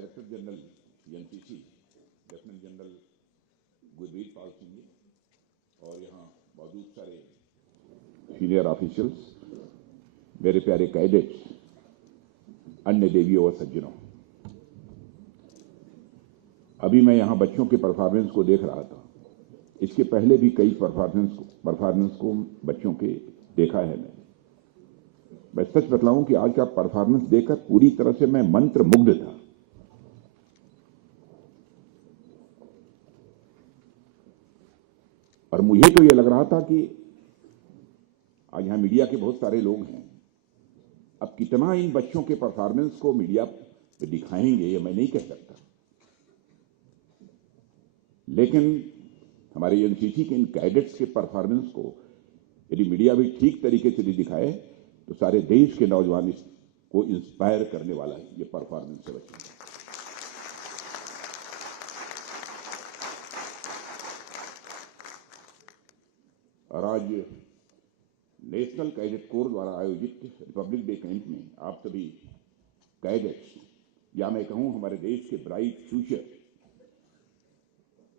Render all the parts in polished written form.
Director general NCC lieutenant general Gurveer Pal Singh ji और यहाँ मौजूद सारे सीनियर ऑफिशियल्स, मेरे प्यारे कैडेट्स, अन्य देवियों और सज्जनों, अभी मैं यहाँ बच्चों के परफॉर्मेंस को देख रहा था। इसके पहले भी कई परफॉर्मेंस को बच्चों के देखा है। मैं सच बतलाऊं कि आज का परफॉर्मेंस देखकर पूरी तरह से मैं मंत्र मुग्ध था। और मुझे तो यह लग रहा था कि आज यहां मीडिया के बहुत सारे लोग हैं, अब कितना इन बच्चों के परफॉर्मेंस को मीडिया पे दिखाएंगे ये मैं नहीं कह सकता, लेकिन हमारे एनसीसी के इन कैडेट्स के परफॉर्मेंस को यदि मीडिया भी ठीक तरीके से दिखाए तो सारे देश के नौजवान को इंस्पायर करने वाला है ये परफॉर्मेंस है बच्चों। और आज नेशनल कैडेट कोर द्वारा आयोजित रिपब्लिक डे कैंप में आप सभी कैडेट्स, या मैं कहूं हमारे देश के ब्राइट फ्यूचर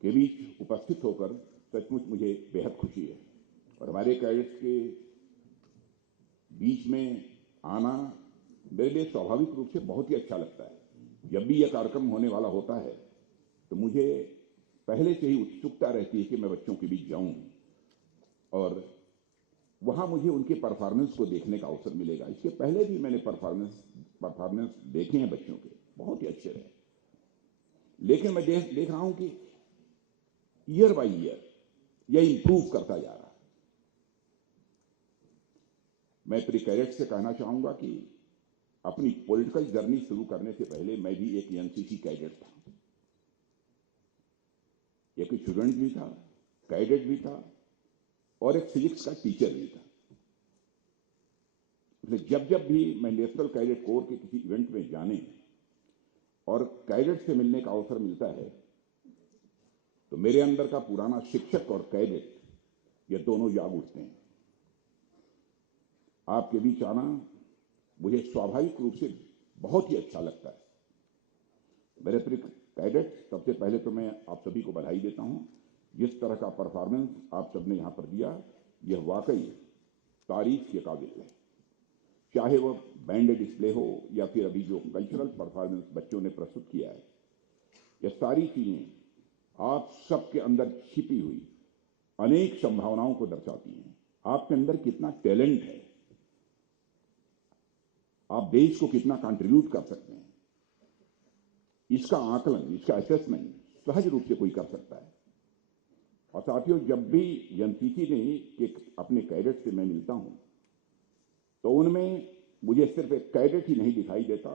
के बीच उपस्थित होकर सचमुच मुझे बेहद खुशी है। और हमारे कैडेट्स के बीच में आना मेरे लिए स्वाभाविक रूप से बहुत ही अच्छा लगता है। जब भी यह कार्यक्रम होने वाला होता है तो मुझे पहले से ही उत्सुकता रहती है कि मैं बच्चों के बीच जाऊं और वहां मुझे उनके परफॉर्मेंस को देखने का अवसर मिलेगा। इसके पहले भी मैंने परफॉर्मेंस देखे हैं बच्चों के, बहुत ही अच्छे रहे, लेकिन मैं देख रहा हूं कि ईयर बाय ईयर यह इंप्रूव करता जा रहा है। मैं प्री कैडेट से कहना चाहूंगा कि अपनी पॉलिटिकल जर्नी शुरू करने से पहले मैं भी एक एनसीसी कैडेट था, एक स्टूडेंट भी था, कैडेट भी था और एक फिजिक्स का टीचर भी था। इसलिए जब भी मैं नेशनल कैडेट कोर के किसी इवेंट में जाने और कैडेट से मिलने का अवसर मिलता है तो मेरे अंदर का पुराना शिक्षक और कैडेट ये दोनों जाग उठते हैं। आपके बीच आना मुझे स्वाभाविक रूप से बहुत ही अच्छा लगता है। मेरे प्रिय कैडेट, सबसे पहले तो मैं आप सभी को बधाई देता हूं। जिस तरह का परफॉर्मेंस आप सबने यहां पर दिया यह वाकई तारीफ के काबिल है। चाहे वो बैंड डिस्प्ले हो या फिर अभी जो कल्चरल परफॉर्मेंस बच्चों ने प्रस्तुत किया है, ये सारी चीजें आप सबके अंदर छिपी हुई अनेक संभावनाओं को दर्शाती हैं। आपके अंदर कितना टैलेंट है, आप देश को कितना कंट्रीब्यूट कर सकते हैं, इसका आकलन, इसका असेसमेंट सहज रूप से कोई कर सकता है। और साथियों, जब भी एनसीसी ने अपने कैडेट से मैं मिलता हूं तो उनमें मुझे सिर्फ एक कैडेट ही नहीं दिखाई देता,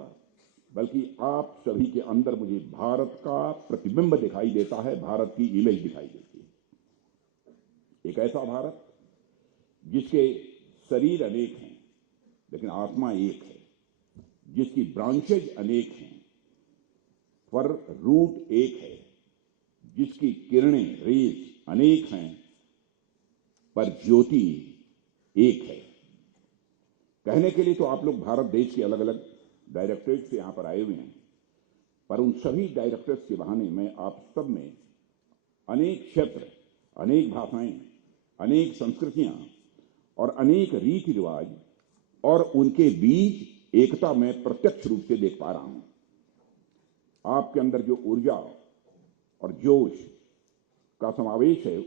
बल्कि आप सभी के अंदर मुझे भारत का प्रतिबिंब दिखाई देता है, भारत की इमेज दिखाई देती है। एक ऐसा भारत जिसके शरीर अनेक हैं लेकिन आत्मा एक है, जिसकी ब्रांचेज अनेक हैं पर रूट एक है, जिसकी किरणें, रेज अनेक हैं पर ज्योति एक है। कहने के लिए तो आप लोग भारत देश के अलग अलग डायरेक्टरेट से यहां पर आए हुए हैं, पर उन सभी डायरेक्टरेट के बहाने मैं आप सब में अनेक क्षेत्र, अनेक भाषाएं, अनेक संस्कृतियां और अनेक रीति रिवाज और उनके बीच एकता में प्रत्यक्ष रूप से देख पा रहा हूं। आपके अंदर जो ऊर्जा और जोश का समावेश है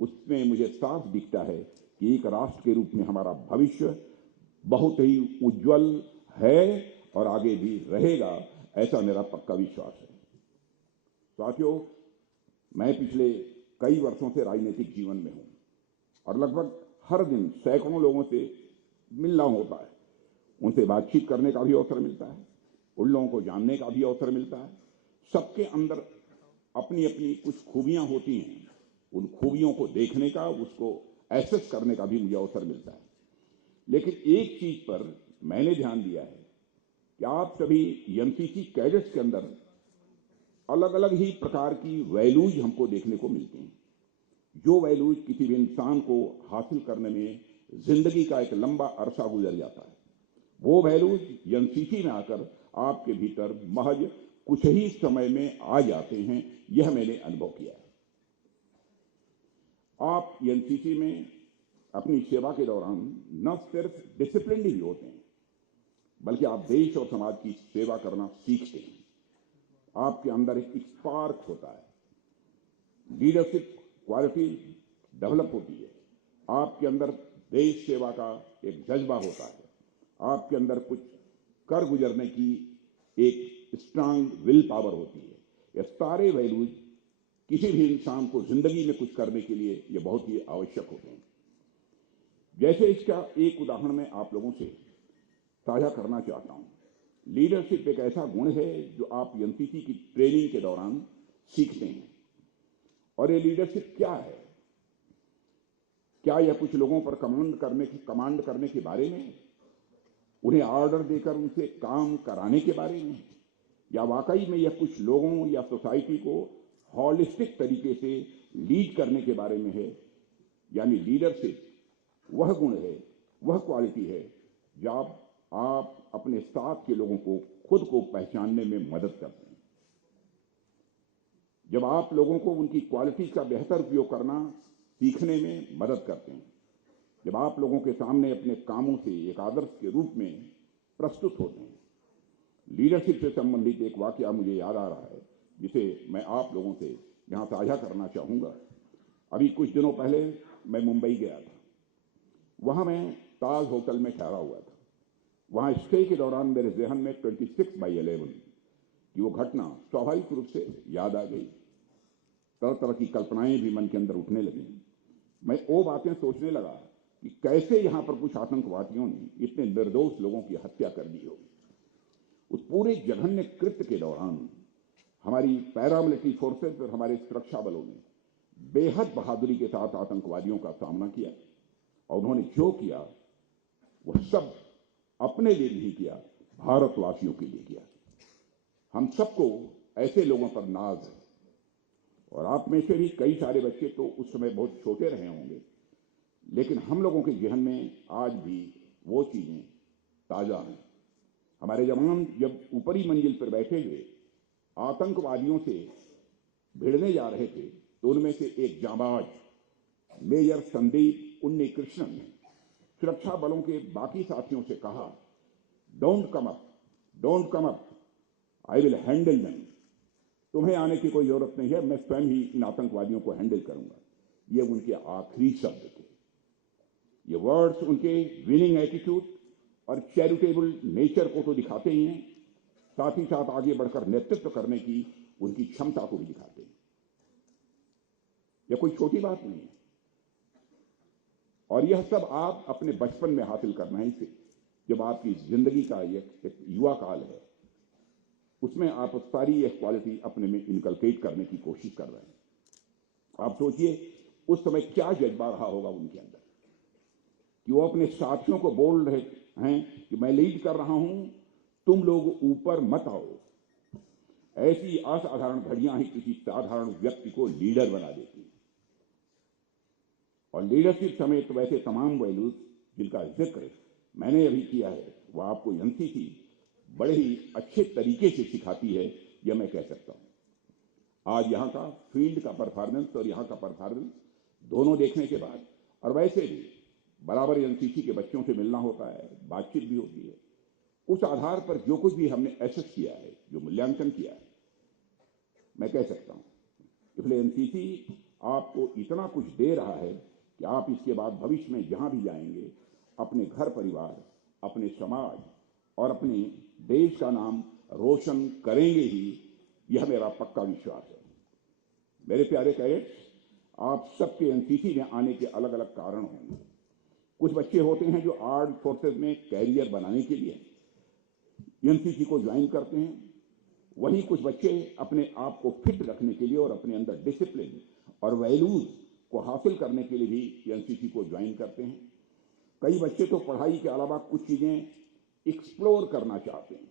उसमें मुझे साफ दिखता है कि एक राष्ट्र के रूप में हमारा भविष्य बहुत ही उज्जवल है और आगे भी रहेगा, ऐसा मेरा पक्का विश्वास है। साथियों, मैं पिछले कई वर्षों से राजनीतिक जीवन में हूं और लगभग हर दिन सैकड़ों लोगों से मिलना होता है, उनसे बातचीत करने का भी अवसर मिलता है, उन लोगों को जानने का भी अवसर मिलता है। सबके अंदर अपनी अपनी कुछ खूबियां होती हैं, उन खूबियों को देखने का, उसको एसेस करने का भी मुझे अवसर मिलता है। लेकिन एक चीज पर मैंने ध्यान दिया है कि आप सभी एनसीसी कैडेट्स के अंदर अलग अलग ही प्रकार की वैल्यूज हमको देखने को मिलती हैं, जो वैल्यूज किसी भी इंसान को हासिल करने में जिंदगी का एक लंबा अरसा गुजर जाता है। वो वैल्यूज एनसीसी में आकर आपके भीतर महज कुछ ही समय में आ जाते हैं, यह मैंने अनुभव किया है। आप एनसीसी में अपनी सेवा के दौरान न सिर्फ डिसिप्लिन ही होते हैं, बल्कि आप देश और समाज की सेवा करना सीखते हैं। आपके अंदर एक स्पार्क होता है, लीडरशिप क्वालिटी डेवलप होती है। आपके अंदर देश सेवा का एक जज्बा होता है। आपके अंदर कुछ कर गुजरने की एक स्ट्रांग विल पावर होती है। ये सारे वैल्यूज किसी भी इंसान को जिंदगी में कुछ करने के लिए ये बहुत ही आवश्यक होते हैं। जैसे इसका एक उदाहरण मैं आप लोगों से साझा करना चाहता हूं। लीडरशिप एक ऐसा गुण है जो आप एनसीसी की ट्रेनिंग के दौरान सीखते हैं। और ये लीडरशिप क्या है? क्या यह कुछ लोगों पर कमांड करने के बारे में, उन्हें ऑर्डर देकर उनसे काम कराने के बारे में, या वाकई में यह कुछ लोगों या सोसाइटी को हॉलिस्टिक तरीके से लीड करने के बारे में है? यानी लीडरशिप वह गुण है, वह क्वालिटी है जब आप अपने साथ के लोगों को खुद को पहचानने में मदद करते हैं। जब आप लोगों को उनकी क्वालिटी का बेहतर उपयोग करना सीखने में मदद करते हैं। जब आप लोगों के सामने अपने कामों से एक आदर्श के रूप में प्रस्तुत होते हैं। लीडरशिप से संबंधित एक वाकया मुझे याद आ रहा है, जिसे मैं आप लोगों से यहां साझा करना चाहूंगा। अभी कुछ दिनों पहले मैं मुंबई गया था। वहां मैं ताज होटल में ठहरा हुआ था। वहां स्टे के दौरान मेरे जहन में 26/11 की वो घटना स्वाभाविक रूप से याद आ गई। तरह तरह की कल्पनाएं भी मन के अंदर उठने लगी। मैं वो बातें सोचने लगा कि कैसे यहां पर कुछ आतंकवादियों ने इतने निर्दोष लोगों की हत्या कर दी होगी। उस पूरे जघन्य कृत्य के दौरान हमारी पैरामिलिट्री फोर्सेस और हमारे सुरक्षा बलों ने बेहद बहादुरी के साथ आतंकवादियों का सामना किया। और उन्होंने जो किया वह सब अपने लिए नहीं किया, भारतवासियों के लिए किया। हम सबको ऐसे लोगों पर नाज है। और आप में से भी कई सारे बच्चे तो उस समय बहुत छोटे रहे होंगे, लेकिन हम लोगों के जहन में आज भी वो चीजें ताजा हैं। हमारे जवान जब ऊपरी मंजिल पर बैठे हुए आतंकवादियों से भिड़ने जा रहे थे, तो उनमें से एक जांबाज मेजर संदीप उन्नीकृष्णन ने सुरक्षा बलों के बाकी साथियों से कहा, don't come up, I will handle them. तुम्हें आने की कोई जरूरत नहीं है, मैं स्वयं ही इन आतंकवादियों को हैंडल करूंगा। ये उनके आखिरी शब्द थे। ये वर्ड्स उनके विनिंग एटीट्यूड और चैरिटेबल नेचर को तो दिखाते ही हैं, साथ ही साथ आगे बढ़कर नेतृत्व करने की उनकी क्षमता को भी दिखाते हैं। यह कोई छोटी बात नहीं है। और यह सब आप अपने बचपन में हासिल करना है। इसे जब आपकी जिंदगी का एक युवा काल है, उसमें आप सारी यह क्वालिटी अपने में इनकलकेट करने की कोशिश कर रहे हैं। आप सोचिए उस समय क्या जज्बा रहा होगा उनके अंदर, कि वो अपने साथियों को बोल रहे हैं कि मैं लीड कर रहा हूं, तुम लोग ऊपर मत आओ। ऐसी असाधारण घड़ियां ही किसी साधारण व्यक्ति को लीडर बना देती हैं। और लीडरशिप समेत वैसे तमाम वैल्यूज जिनका जिक्र मैंने अभी किया है, वह आपको एनसीसी बड़े ही अच्छे तरीके से सिखाती है, यह मैं कह सकता हूं। आज यहां का फील्ड का परफॉर्मेंस और यहां का परफॉर्मेंस दोनों देखने के बाद, और वैसे भी बराबर एनसीसी के बच्चों से मिलना होता है, बातचीत भी होती है, उस आधार पर जो कुछ भी हमने एसेस किया है, जो मूल्यांकन किया है, मैं कह सकता हूं इसलिए एनसीसी आपको इतना कुछ दे रहा है कि आप इसके बाद भविष्य में जहां भी जाएंगे, अपने घर परिवार, अपने समाज और अपने देश का नाम रोशन करेंगे ही, यह मेरा पक्का विश्वास है। मेरे प्यारे कैडेट्स, आप सबके एनसीसी में आने के अलग अलग कारण होंगे। कुछ बच्चे होते हैं जो आर्म्ड फोर्सेज में कैरियर बनाने के लिए एनसीसी को ज्वाइन करते हैं। वहीं कुछ बच्चे अपने आप को फिट रखने के लिए और अपने अंदर डिसिप्लिन और वैल्यूज को हासिल करने के लिए भी एनसीसी को ज्वाइन करते हैं। कई बच्चे तो पढ़ाई के अलावा कुछ चीजें एक्सप्लोर करना चाहते हैं,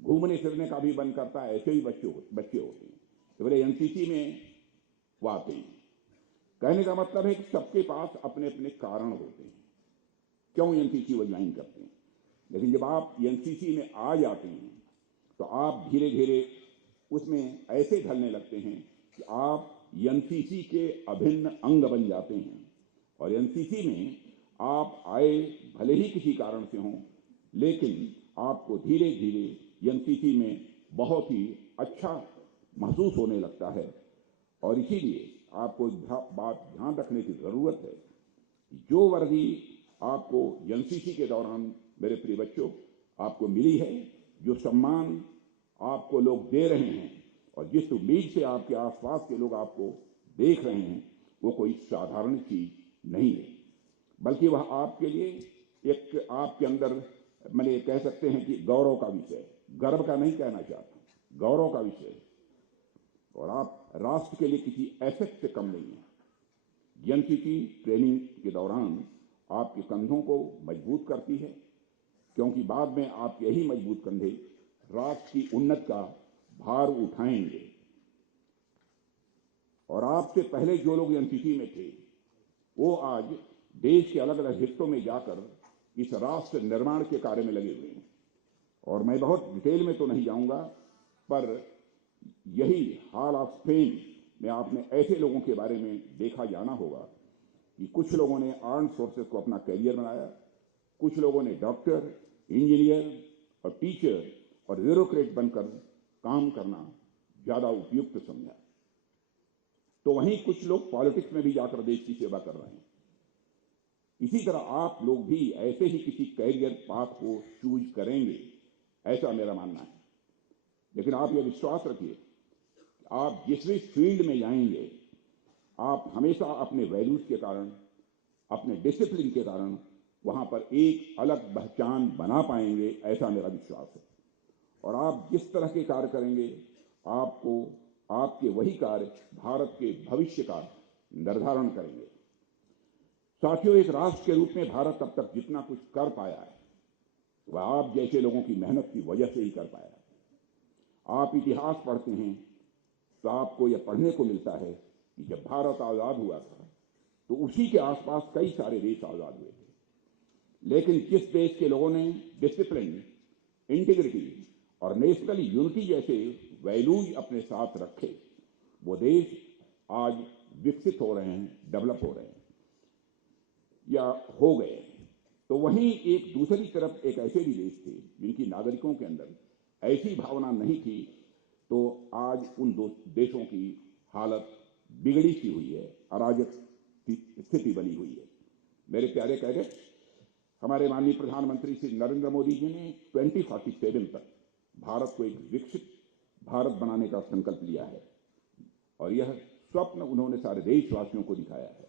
घूमने फिरने का भी मन करता है, ऐसे ही बच्चे होते हैं, तो बोले एनसीसी में वो आते हैं। कहने का मतलब है कि सबके पास अपने अपने कारण होते हैं क्यों एनसीसी वो ज्वाइन करते हैं। लेकिन जब आप एनसीसी में आ जाते हैं तो आप धीरे धीरे उसमें ऐसे ढलने लगते हैं कि आप एनसीसी के अभिन्न अंग बन जाते हैं। और एनसीसी में आप आए भले ही किसी कारण से हों, लेकिन आपको धीरे धीरे एनसीसी में बहुत ही अच्छा महसूस होने लगता है। और इसीलिए आपको बात ध्यान रखने की जरूरत है, जो वर्दी आपको एनसीसी के दौरान मेरे प्रिय बच्चों आपको मिली है, जो सम्मान आपको लोग दे रहे हैं और जिस उम्मीद से आपके आसपास के लोग आपको देख रहे हैं, वो कोई साधारण चीज नहीं है, बल्कि वह आपके लिए एक आपके अंदर मैंने कह सकते हैं कि गौरव का विषय, गर्व का नहीं कहना चाहता, गौरव का विषय। और आप राष्ट्र के लिए किसी एसेट से कम नहीं है। एनसीसी ट्रेनिंग के दौरान आपके कंधों को मजबूत करती है, क्योंकि बाद में आपके यही मजबूत कंधे राष्ट्र की उन्नति का भार उठाएंगे। और आपसे पहले जो लोग एनसीसी में थे, वो आज देश के अलग अलग हिस्सों में जाकर इस राष्ट्र निर्माण के कार्य में लगे हुए हैं। और मैं बहुत डिटेल में तो नहीं जाऊंगा, पर यही हॉल ऑफ फेम में आपने ऐसे लोगों के बारे में देखा जाना होगा कि कुछ लोगों ने आर्म फोर्सेस को अपना करियर बनाया, कुछ लोगों ने डॉक्टर, इंजीनियर और टीचर और ब्यूरोक्रेट बनकर काम करना ज्यादा उपयुक्त समझा। तो वहीं कुछ लोग पॉलिटिक्स में भी जाकर देश की सेवा कर रहे हैं। इसी तरह आप लोग भी ऐसे ही किसी कैरियर पाथ को चूज करेंगे, ऐसा मेरा मानना है। लेकिन आप यह विश्वास रखिए, आप जिस भी फील्ड में जाएंगे, आप हमेशा अपने वैल्यूज के कारण, अपने डिसिप्लिन के कारण वहां पर एक अलग पहचान बना पाएंगे, ऐसा मेरा विश्वास है। और आप जिस तरह के कार्य करेंगे, आपको आपके वही कार्य भारत के भविष्य का निर्धारण करेंगे। साथियों, एक राष्ट्र के रूप में भारत अब तक जितना कुछ कर पाया है, वह आप जैसे लोगों की मेहनत की वजह से ही कर पाया है। आप इतिहास पढ़ते हैं तो आपको यह पढ़ने को मिलता है कि जब भारत आजाद हुआ था तो उसी के आसपास कई सारे देश आजाद हुए थे, लेकिन जिस देश के लोगों ने डिसिप्लिन, इंटीग्रिटी और नेशनल यूनिटी जैसे वैल्यूज अपने साथ रखे, वो देश आज विकसित हो रहे हैं, डेवलप हो रहे हैं या हो गए। तो वहीं एक दूसरी तरफ एक ऐसे भी देश थे जिनकी नागरिकों के अंदर ऐसी भावना नहीं थी, तो आज उन दो देशों की हालत बिगड़ी सी हुई है, अराजक स्थिति बनी हुई है। मेरे प्यारे कैडेट्स, हमारे माननीय प्रधानमंत्री श्री नरेंद्र मोदी जी ने 2047 तक भारत को एक विकसित भारत बनाने का संकल्प लिया है और यह स्वप्न उन्होंने सारे देशवासियों को दिखाया है।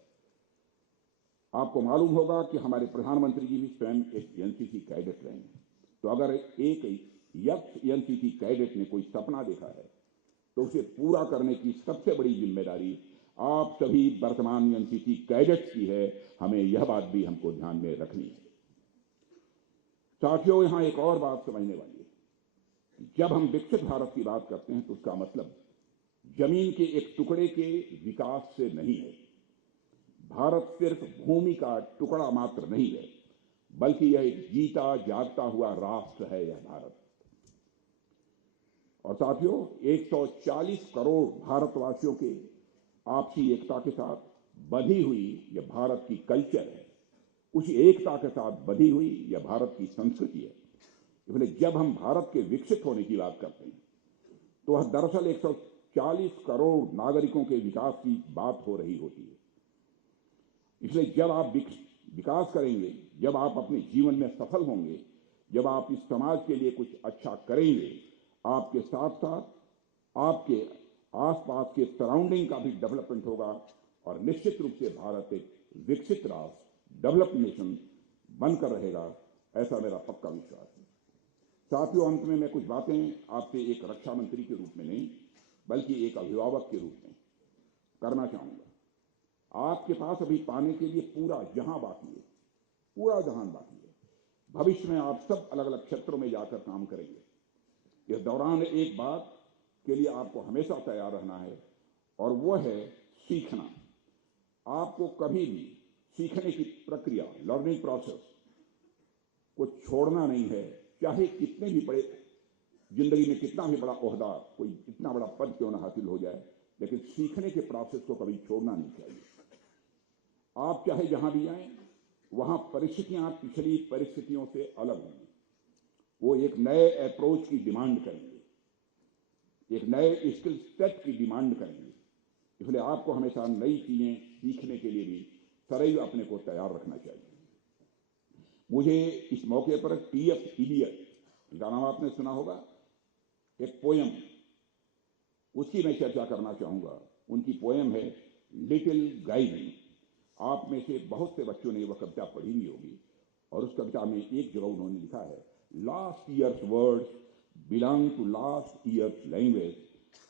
आपको मालूम होगा कि हमारे प्रधानमंत्री जी भी स्वयं एक एनसीसी कैडेट रहे हैं। तो अगर एक यक्ष एनसीसी कैडेट ने कोई सपना देखा है तो उसे पूरा करने की सबसे बड़ी जिम्मेदारी आप सभी वर्तमान एनसीसी कैडेट्स की है। हमें यह बात भी हमको ध्यान में रखनी है। साथियों, यहां एक और बात समझने वाली है। जब हम विकसित भारत की बात करते हैं तो उसका मतलब जमीन के एक टुकड़े के विकास से नहीं है। भारत सिर्फ भूमि का टुकड़ा मात्र नहीं है, बल्कि यह एक जीता जागता हुआ राष्ट्र है, यह भारत। और साथियों, 140 करोड़ भारतवासियों के आपसी एकता के साथ बंधी हुई यह भारत की कल्चर है। उसी एकता के साथ बंधी हुई यह भारत की संस्कृति है। इसलिए जब हम भारत के विकसित होने की बात करते हैं तो वह दरअसल 140 करोड़ नागरिकों के विकास की बात हो रही होती है। इसलिए जब आप विकास करेंगे, जब आप अपने जीवन में सफल होंगे, जब आप इस समाज के लिए कुछ अच्छा करेंगे, आपके साथ साथ आपके आसपास के सराउंडिंग का भी डेवलपमेंट होगा और निश्चित रूप से भारत एक विकसित राष्ट्र, डेवलप्ड नेशन बनकर रहेगा, ऐसा मेरा पक्का विश्वास है। साथियों, अंत में मैं कुछ बातें आपसे एक रक्षा मंत्री के रूप में नहीं, बल्कि एक अभिभावक के रूप में करना चाहूंगा। आपके पास अभी पाने के लिए पूरा जहां बाकी है, पूरा जहान बाकी है। भविष्य में आप सब अलग अलग क्षेत्रों में जाकर काम करेंगे। इस दौरान एक बात के लिए आपको हमेशा तैयार रहना है और वो है सीखना। आपको कभी भी सीखने की प्रक्रिया, लर्निंग प्रोसेस को छोड़ना नहीं है, चाहे कितने भी बड़े जिंदगी में कितना भी बड़ा ओहदा, कोई इतना बड़ा पद क्यों ना हासिल हो जाए, लेकिन सीखने के प्रोसेस को कभी छोड़ना नहीं चाहिए। आप चाहे जहां भी जाएं, वहां परिस्थितियां पिछली परिस्थितियों से अलग होंगी। वो एक नए अप्रोच की डिमांड करेंगे, एक नए स्किल सेट की डिमांड करेंगे। इसलिए आपको हमेशा नई चीजें सीखने के लिए भी सदैव अपने को तैयार रखना चाहिए। मुझे इस मौके पर टी.एस. इलियट, इनका नाम आपने सुना होगा, एक पोयम, उसकी मैं चर्चा करना चाहूंगा। उनकी पोयम है लिटिल गाइड। आप में से बहुत से बच्चों ने वह कविता पढ़ी भी होगी, और उस कविता में एक जगह उन्होंने लिखा है, last year's words belong to last year's language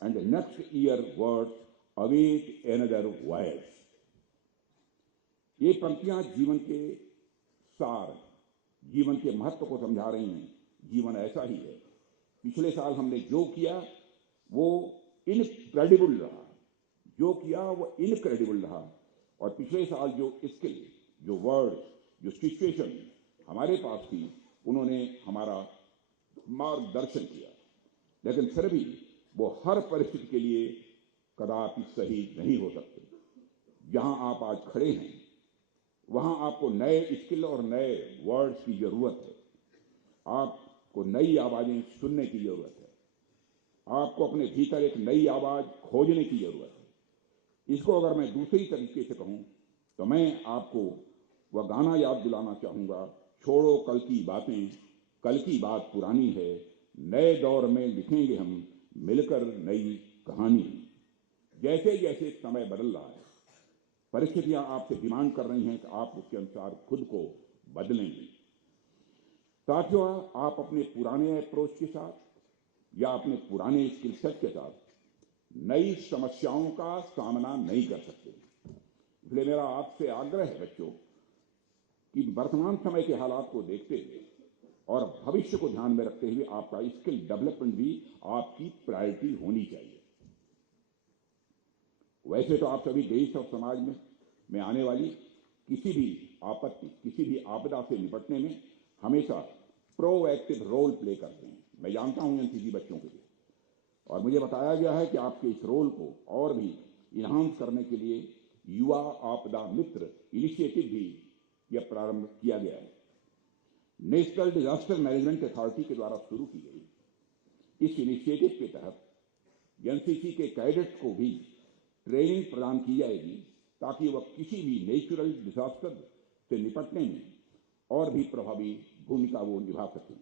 and next year words await another voice. ये पंक्तियां जीवन के सार, जीवन के महत्व को समझा रही हैं। जीवन ऐसा ही है। पिछले साल हमने जो किया वो इनक्रेडिबल रहा, जो किया वो इनक्रेडिबल रहा, और पिछले साल जो स्किल, जो वर्ड, जो सिचुएशन हमारे पास थी, उन्होंने हमारा मार्गदर्शन किया। लेकिन फिर भी वो हर परिस्थिति के लिए कदापि सही नहीं हो सकते। जहां आप आज खड़े हैं, वहां आपको नए स्किल और नए वर्ड्स की जरूरत है। आपको नई आवाजें सुनने की जरूरत है। आपको अपने भीतर एक नई आवाज खोजने की जरूरत है। इसको अगर मैं दूसरी तरीके से कहूं तो मैं आपको वह गाना याद दिलाना चाहूंगा, छोड़ो कल की बातें, कल की बात पुरानी है, नए दौर में लिखेंगे हम मिलकर नई कहानी। जैसे जैसे समय बदल रहा है, परिस्थितियां आपसे डिमांड कर रही हैं कि आप उसके अनुसार खुद को बदलेंगे। साथियों, आप अपने पुराने अप्रोच के साथ या अपने पुराने स्किल सेट के साथ नई समस्याओं का सामना नहीं कर सकते। इसलिए मेरा आपसे आग्रह है बच्चों कि वर्तमान समय के हालात को देखते हुए और भविष्य को ध्यान में रखते हुए आपका स्किल डेवलपमेंट भी आपकी प्रायोरिटी होनी चाहिए। वैसे तो आप सभी देश और समाज में आने वाली किसी भी आपत्ति, किसी भी आपदा से निपटने में हमेशा प्रोएक्टिव रोल प्ले करते हैं। मैं जानता हूं एनसीसी बच्चों के लिए, और मुझे बताया गया है कि आपके इस रोल को और भी इन्हांस करने के लिए युवा आपदा मित्र इनिशिएटिव भी यह प्रारंभ किया गया है। नेशनल डिजास्टर मैनेजमेंट अथॉरिटी के द्वारा शुरू की गई इस इनिशिएटिव के तहत एनसीसी के कैडेट्स को भी ट्रेनिंग प्रदान की जाएगी, ताकि वह किसी भी नेचुरल डिजास्टर से निपटने में और भी प्रभावी भूमिका वो निभा सकें।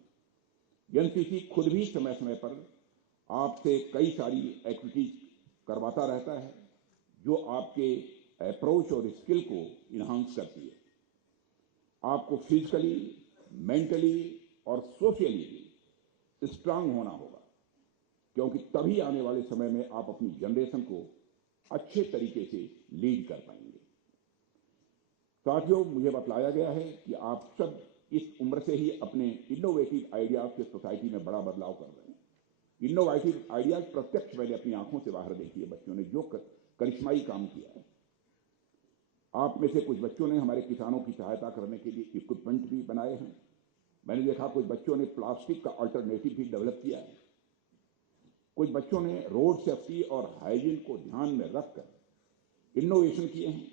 एनसीसी खुद भी समय समय पर आपसे कई सारी एक्टिविटीज करवाता रहता है, जो आपके अप्रोच और स्किल को इन्हांस करती है। आपको फिजिकली, मेंटली और सोशली स्ट्रांग होना होगा, क्योंकि तभी आने वाले समय में आप अपनी जनरेशन को अच्छे तरीके से लीड कर पाएंगे। साथियों, मुझे बतलाया गया है कि आप सब इस उम्र से ही अपने इनोवेटिव आइडियाज के सोसाइटी में बड़ा बदलाव कर रहे हैं। इनोवेटिव आइडियाज प्रत्यक्ष मैंने अपनी आंखों से बाहर देखी है। बच्चों ने जो करिश्माई काम किया है। आप में से कुछ बच्चों ने हमारे किसानों की सहायता करने के लिए इक्विपमेंट भी बनाए हैं। मैंने देखा कुछ बच्चों ने प्लास्टिक का अल्टरनेटिव भी डेवलप किया है। कुछ बच्चों ने रोड सेफ्टी और हाइजीन को ध्यान में रखकर इनोवेशन किए हैं।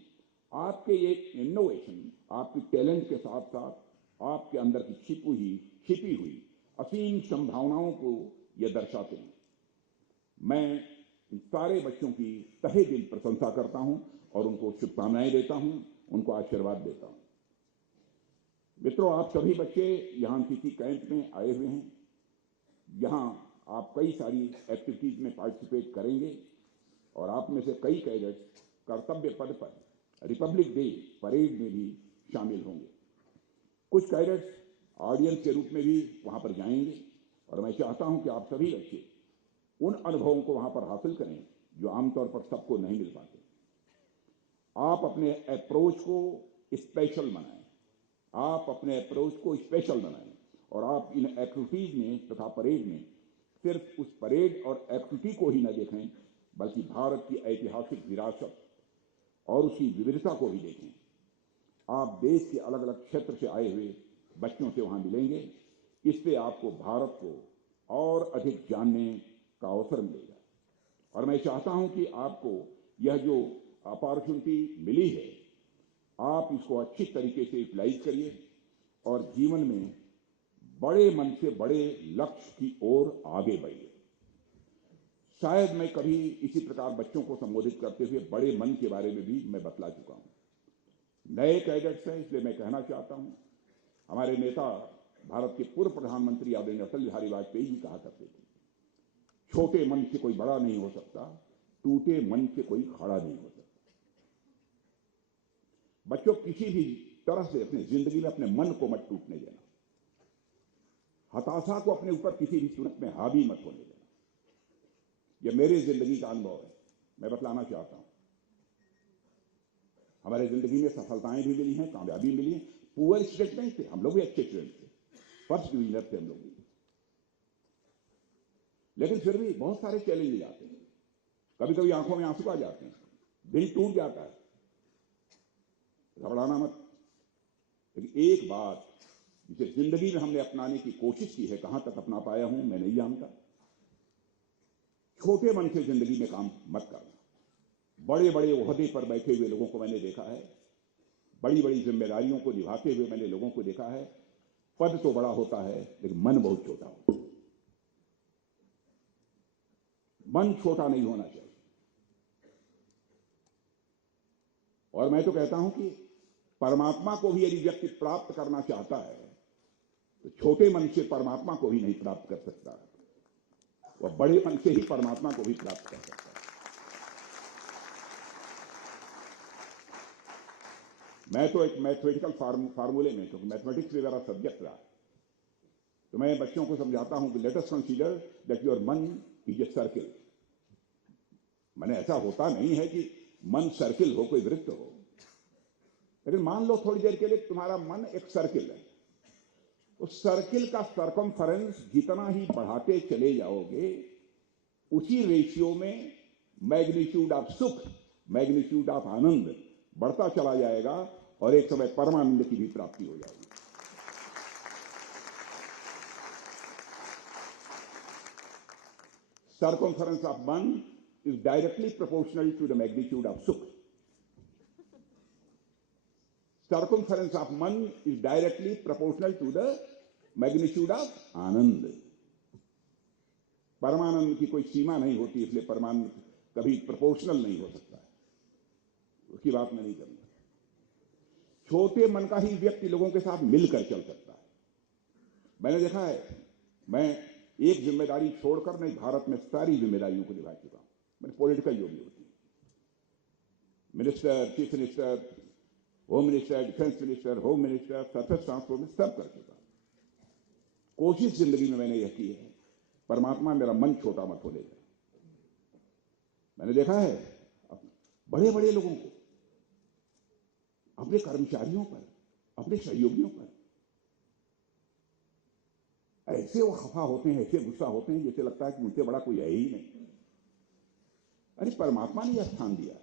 आपके ये इनोवेशन आपकी टैलेंट के साथ साथ आपके अंदर की छिपी हुई असीम संभावनाओं को यह दर्शाते हैं। मैं इन सारे बच्चों की तहे दिल प्रशंसा करता हूं और उनको शुभकामनाएं देता हूं, उनको आशीर्वाद देता हूं। मित्रों, आप सभी बच्चे यहां किसी कैंप में आए हुए हैं। यहां आप कई सारी एक्टिविटीज में पार्टिसिपेट करेंगे, और आप में से कई कैडेट्स कर्तव्य पद पर रिपब्लिक डे परेड में भी शामिल होंगे। कुछ कैडेट्स ऑडियंस के रूप में भी वहां पर जाएंगे, और मैं चाहता हूं कि आप सभी बच्चे उन अनुभवों को वहां पर हासिल करें जो आमतौर पर सबको नहीं मिल पाते। आप अपने अप्रोच को स्पेशल बनाएं, आप अपने अप्रोच को स्पेशल बनाएं, और आप इन एक्टिविटीज में तथा परेड में सिर्फ उस परेड और एक्टिविटी को ही न देखें, बल्कि भारत की ऐतिहासिक विरासत और उसकी विविधता को भी देखें। आप देश के अलग अलग क्षेत्र से आए हुए बच्चों से वहां मिलेंगे। इससे आपको भारत को और अधिक जानने का अवसर मिलेगा। और मैं चाहता हूं कि आपको यह जो अपॉर्चुनिटी मिली है, आप इसको अच्छी तरीके से यूटिलाइज करिए और जीवन में बड़े मन से बड़े लक्ष्य की ओर आगे बढ़िए। शायद मैं कभी इसी प्रकार बच्चों को संबोधित करते हुए बड़े मन के बारे में भी मैं बतला चुका हूं। नए कैडेट्स हैं, इसलिए मैं कहना चाहता हूं, हमारे नेता भारत के पूर्व प्रधानमंत्री आदरणीय अटल बिहारी वाजपेयी जी कहा करते थे, छोटे मन से कोई बड़ा नहीं हो सकता, टूटे मन से कोई खड़ा नहीं हो सकता। बच्चों, किसी भी तरह से अपनी जिंदगी में अपने मन को मत टूटने देना। हताशा को अपने ऊपर किसी भी सूरत में हावी मत होने देना। यह मेरी जिंदगी का अनुभव है, मैं बतलाना चाहता हूं। हमारे जिंदगी में सफलताएं भी मिली हैं, कामयाबी मिली है। पुअर स्टूडेंट नहीं थे, हम लोग भी अच्छे स्टूडेंट थे, फर्स्ट डिविजनर थे हम लोग भी, लेकिन फिर भी बहुत सारे चैलेंज आते हैं। कभी कभी आंखों में आंसू आ जाते हैं, दिल टूट जाता है, घबराना मत। लेकिन एक बात जिसे जिंदगी में हमने अपनाने की कोशिश की है, कहां तक अपना पाया हूं मैं नहीं जानता, छोटे मन से जिंदगी में काम मत करना। बड़े बड़े ओहदे पर बैठे हुए लोगों को मैंने देखा है, बड़ी बड़ी जिम्मेदारियों को निभाते हुए मैंने लोगों को देखा है, पद तो बड़ा होता है लेकिन मन बहुत छोटा होता है। मन छोटा नहीं होना चाहिए। और मैं तो कहता हूं कि परमात्मा को भी यदि व्यक्ति प्राप्त करना चाहता है तो छोटे मन से परमात्मा को भी नहीं प्राप्त कर सकता, वह बड़े मन से ही परमात्मा को भी प्राप्त कर सकता है। मैं तो एक मैथमेटिकल फार्मूले में, क्योंकि मैथमेटिक्स मेरा सब्जेक्ट रहा, तो मैं बच्चों को समझाता हूं कि let us consider that your मन इज ए सर्किल। मैंने ऐसा होता नहीं है कि मन सर्किल हो, कोई वृत्त हो, लेकिन मान लो थोड़ी देर के लिए तुम्हारा मन एक सर्किल है। उस सर्किल का सर्कमफरेंस जितना ही बढ़ाते चले जाओगे, उसी रेशियो में मैग्नीट्यूड ऑफ सुख, मैग्नीट्यूड ऑफ आनंद बढ़ता चला जाएगा और एक समय परमानंद की भी प्राप्ति हो जाएगी। Circumference of man is directly proportional to the magnitude of sukh. Circumference of man is directly proportional to the magnitude of आनंद। परमानंद की कोई सीमा नहीं होती, इसलिए परमानंद कभी प्रोपोर्शनल नहीं हो सकता है, उसकी बात मैं नहीं करूंगा। छोटे मन का ही व्यक्ति लोगों के साथ मिलकर चल सकता है। मैंने देखा है, मैं एक जिम्मेदारी छोड़कर मैं भारत में सारी जिम्मेदारियों को निभा चुका हूं। मैंने पॉलिटिकल जो भी होती है, minister, chief minister, home minister, defence minister, home minister, surface transport में सब कर चुका। कोशिश जिंदगी में मैंने यह की है, परमात्मा मेरा मन छोटा मत होने दे। मैंने देखा है बड़े बड़े लोगों को, अपने कर्मचारियों पर, अपने सहयोगियों पर ऐसे वो खफा होते हैं, ऐसे गुस्सा होते हैं, जैसे लगता है कि मुझसे बड़ा कोई है ही नहीं। अरे परमात्मा ने यह स्थान दिया है,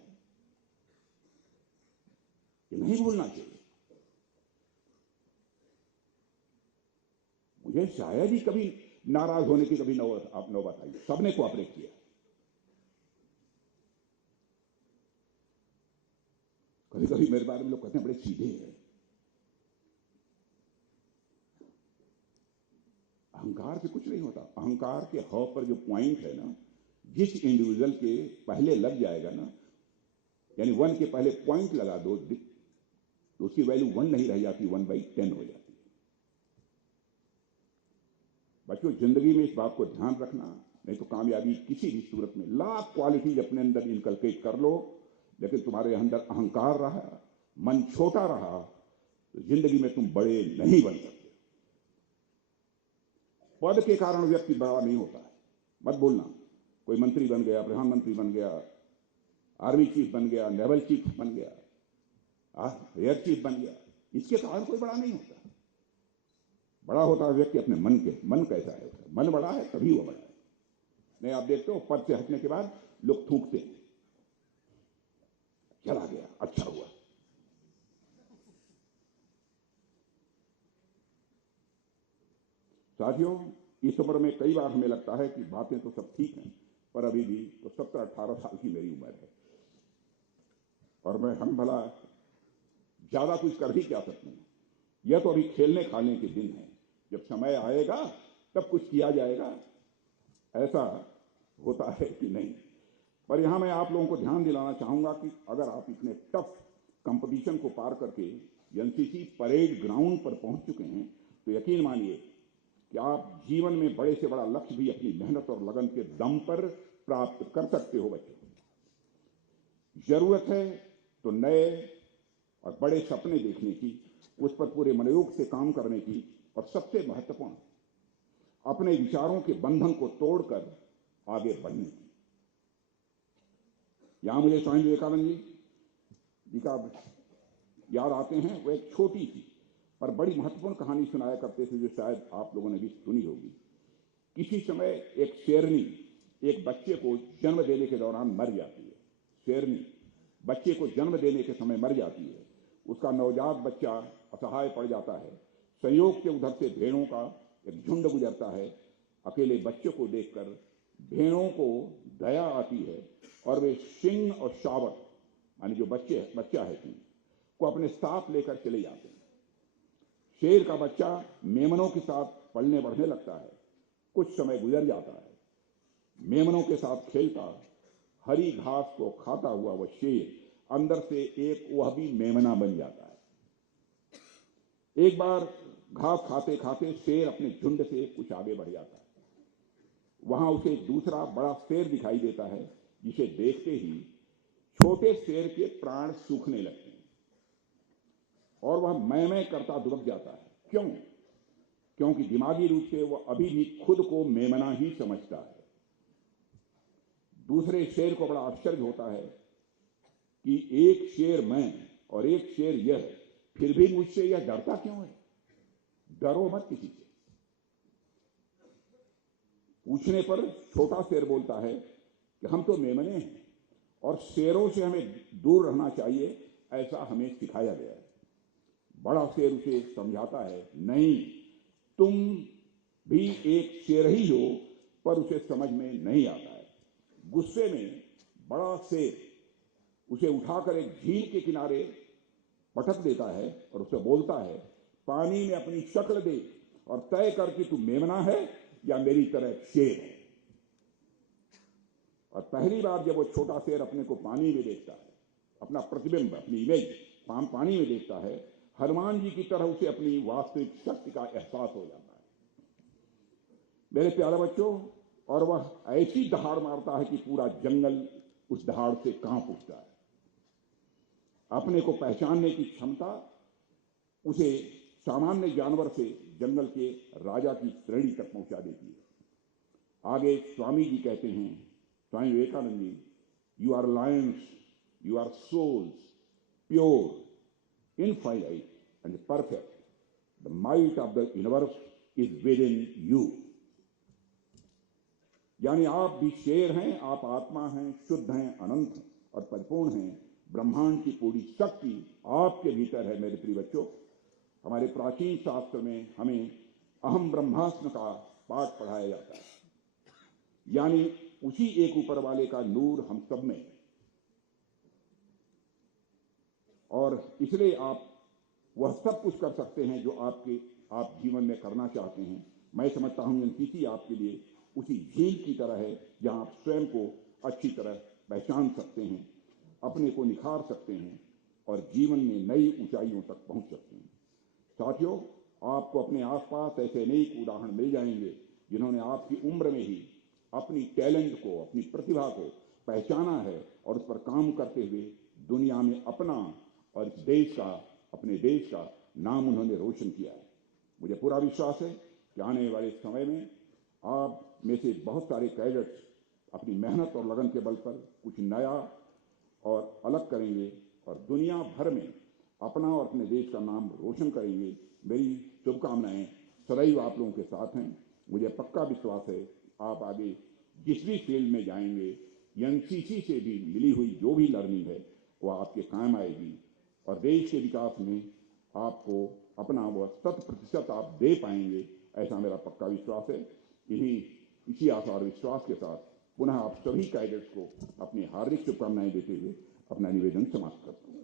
ये नहीं भूलना चाहिए। मुझे शायद ही कभी नाराज होने की कभी नौबत आई, सबने कोऑपरेट किया। कभी कभी मेरे बारे में लोग कहते हैं बड़े सीधे हैं। अहंकार से कुछ नहीं होता। अहंकार के हौ पर जो पॉइंट है ना, जिस इंडिविजुअल के पहले लग जाएगा ना, यानी 1 के पहले पॉइंट लगा दो तो उसकी वैल्यू 1 नहीं रह जाती, 1/10 हो जाती है। बच्चों, जिंदगी में इस बात को ध्यान रखना, नहीं तो कामयाबी किसी भी सूरत में, लाख क्वालिटीज अपने अंदर इनकलकेट कर लो, लेकिन तुम्हारे अंदर अहंकार रहा, मन छोटा रहा, तो जिंदगी में तुम बड़े नहीं बन सकते। पद के कारण व्यक्ति बड़ा नहीं होता है, मत बोलना। कोई मंत्री बन गया, प्रधानमंत्री बन गया, आर्मी चीफ बन गया, नेवल चीफ बन गया, एयर चीफ बन गया, इसके कारण कोई बड़ा नहीं होता। बड़ा होता है व्यक्ति अपने मन के, मन कैसा है, मन बड़ा है तभी वो बड़ा है। नहीं, आप देखते हो पद से हटने के बाद लोग थूकते हैं, चला गया, अच्छा हुआ। साथियों, इस उम्र में कई बार हमें लगता है कि बातें तो सब ठीक हैं, पर अभी भी तो 17-18 साल की मेरी उम्र है और हम भला ज्यादा कुछ कर भी क्या सकते हैं। यह तो अभी खेलने खाने के दिन है, जब समय आएगा तब कुछ किया जाएगा, ऐसा होता है कि नहीं। पर यहां मैं आप लोगों को ध्यान दिलाना चाहूंगा कि अगर आप इतने टफ कंपटीशन को पार करके एनसीसी परेड ग्राउंड पर पहुंच चुके हैं तो यकीन मानिए कि आप जीवन में बड़े से बड़ा लक्ष्य भी अपनी मेहनत और लगन के दम पर प्राप्त कर सकते हो। बच्चों, जरूरत है तो नए और बड़े सपने देखने की, उस पर पूरे मनोयोग से काम करने की, और सबसे महत्वपूर्ण अपने विचारों के बंधन को तोड़कर आगे बढ़ने की। यहां मुझे स्वामी विवेकानंद जी का याद आते हैं। वो एक छोटी सी पर बड़ी महत्वपूर्ण कहानी सुनाया करते थे, जो शायद आप लोगों ने भी सुनी होगी। किसी समय एक शेरनी एक बच्चे को जन्म देने के दौरान मर जाती है। शेरनी बच्चे को जन्म देने के समय मर जाती है। उसका नवजात बच्चा असहाय पड़ जाता है। संयोग से उधर से भेड़ों का एक झुंड गुजरता है। अकेले बच्चे को देखकर भेड़ों को दया आती है और वे सिंह और शावक, यानी जो बच्चा है सिंह, को अपने साथ लेकर चले जाते हैं। शेर का बच्चा मेमनों के साथ पलने बढ़ने लगता है। कुछ समय गुजर जाता है। मेमनों के साथ खेलता, हरी घास को खाता हुआ वह शेर अंदर से एक वह भी मेमना बन जाता है। एक बार घास खाते खाते शेर अपने झुंड से कुछ आगे बढ़ जाता है। वहां उसे एक दूसरा बड़ा शेर दिखाई देता है, जिसे देखते ही छोटे शेर के प्राण सूखने लगते हैं और वह मैं करता दुबक जाता है। क्यों? क्योंकि दिमागी रूप से वह अभी भी खुद को मेमना ही समझता है। दूसरे शेर को बड़ा आश्चर्य होता है कि एक शेर मैं और एक शेर यह, फिर भी मुझसे यह डरता क्यों है? डरो मत किसी से। पूछने पर छोटा शेर बोलता है कि हम तो मेमने हैं और शेरों से हमें दूर रहना चाहिए, ऐसा हमें सिखाया गया है। बड़ा शेर उसे समझाता है, नहीं, तुम भी एक शेर ही हो, पर उसे समझ में नहीं आता है। गुस्से में बड़ा शेर उसे उठाकर एक झील के किनारे पटक देता है और उसे बोलता है, पानी में अपनी शक्ल दे और तय कर कि तू मेमना है या मेरी तरह शेर है। और पहली बार जब वो छोटा शेर अपने को पानी में देखता है, अपना प्रतिबिंब, अपनी इमेज पानी में देखता है, हनुमान जी की तरह उसे अपनी वास्तविक शक्ति का एहसास हो जाता है। मेरे प्यारे बच्चों, और वह ऐसी दहाड़ मारता है कि पूरा जंगल उस दहाड़ से कांप उठता है। अपने को पहचानने की क्षमता उसे सामान्य जानवर से जंगल के राजा की श्रेणी तक पहुंचा देती है। आगे स्वामी जी कहते हैं, Swami Vivekananda ji, you are lions, you are souls, pure, infinite and perfect. The might of the universe is within you. यानी आप भी शेर हैं, आप आत्मा हैं, शुद्ध हैं, अनंत हैं और परिपूर्ण हैं। ब्रह्मांड की पूरी शक्ति आपके भीतर है। मेरे प्रिय बच्चों, हमारे प्राचीन शास्त्र में हमें अहम ब्रह्मास्म का पाठ पढ़ाया जाता है, यानी उसी एक ऊपर वाले का नूर हम सब में। और इसलिए आप वह सब कुछ कर सकते हैं जो आप जीवन में करना चाहते हैं। मैं समझता हूं एनसीसी आपके लिए उसी झील की तरह है, जहां आप स्वयं को अच्छी तरह पहचान सकते हैं, अपने को निखार सकते हैं और जीवन में नई ऊंचाइयों तक पहुंच सकते हैं। साथियों, आपको अपने आसपास ऐसे अनेक उदाहरण मिल जाएंगे जिन्होंने आपकी उम्र में ही अपनी टैलेंट को, अपनी प्रतिभा को पहचाना है और उस पर काम करते हुए दुनिया में अपना और इस देश का, अपने देश का नाम उन्होंने रोशन किया है। मुझे पूरा विश्वास है कि आने वाले समय में आप में से बहुत सारे कैडेट्स अपनी मेहनत और लगन के बल पर कुछ नया और अलग करेंगे और दुनिया भर में अपना और अपने देश का नाम रोशन करेंगे। मेरी शुभकामनाएं सदैव आप लोगों के साथ हैं। मुझे पक्का विश्वास है आप आगे जिस भी फील्ड में जाएंगे, एनसीसी से भी मिली हुई जो भी लर्निंग है वह आपके काम आएगी और देश के विकास में आपको अपना वह 100% आप दे पाएंगे, ऐसा मेरा पक्का विश्वास है। इन्हीं इसी आशा और विश्वास के साथ पुनः आप सभी कैडेट्स को अपनी हार्दिक शुभकामनाएं देते हुए अपना निवेदन समाप्त करता हूं।